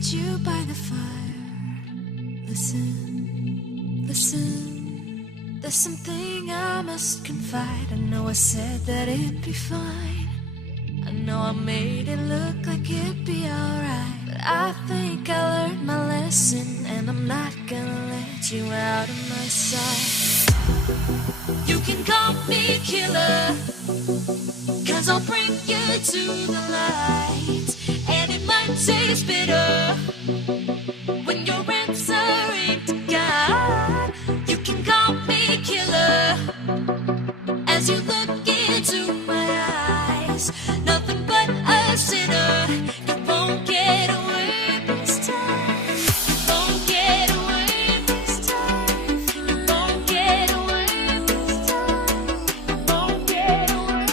seat you by the fire. Listen, listen, there's something I must confide. I know I said that it'd be fine. I know I made it look like it'd be alright, but I think I learned my lesson, and I'm not gonna let you out of my sight. You can call me killer, 'cause I'll bring you to the light. And it might taste bitter when you're answering to God. You can call me killer as you look into my eyes. Nothing but a sinner. You won't get away this time. You won't get away this time. You won't get away this time. You won't get away.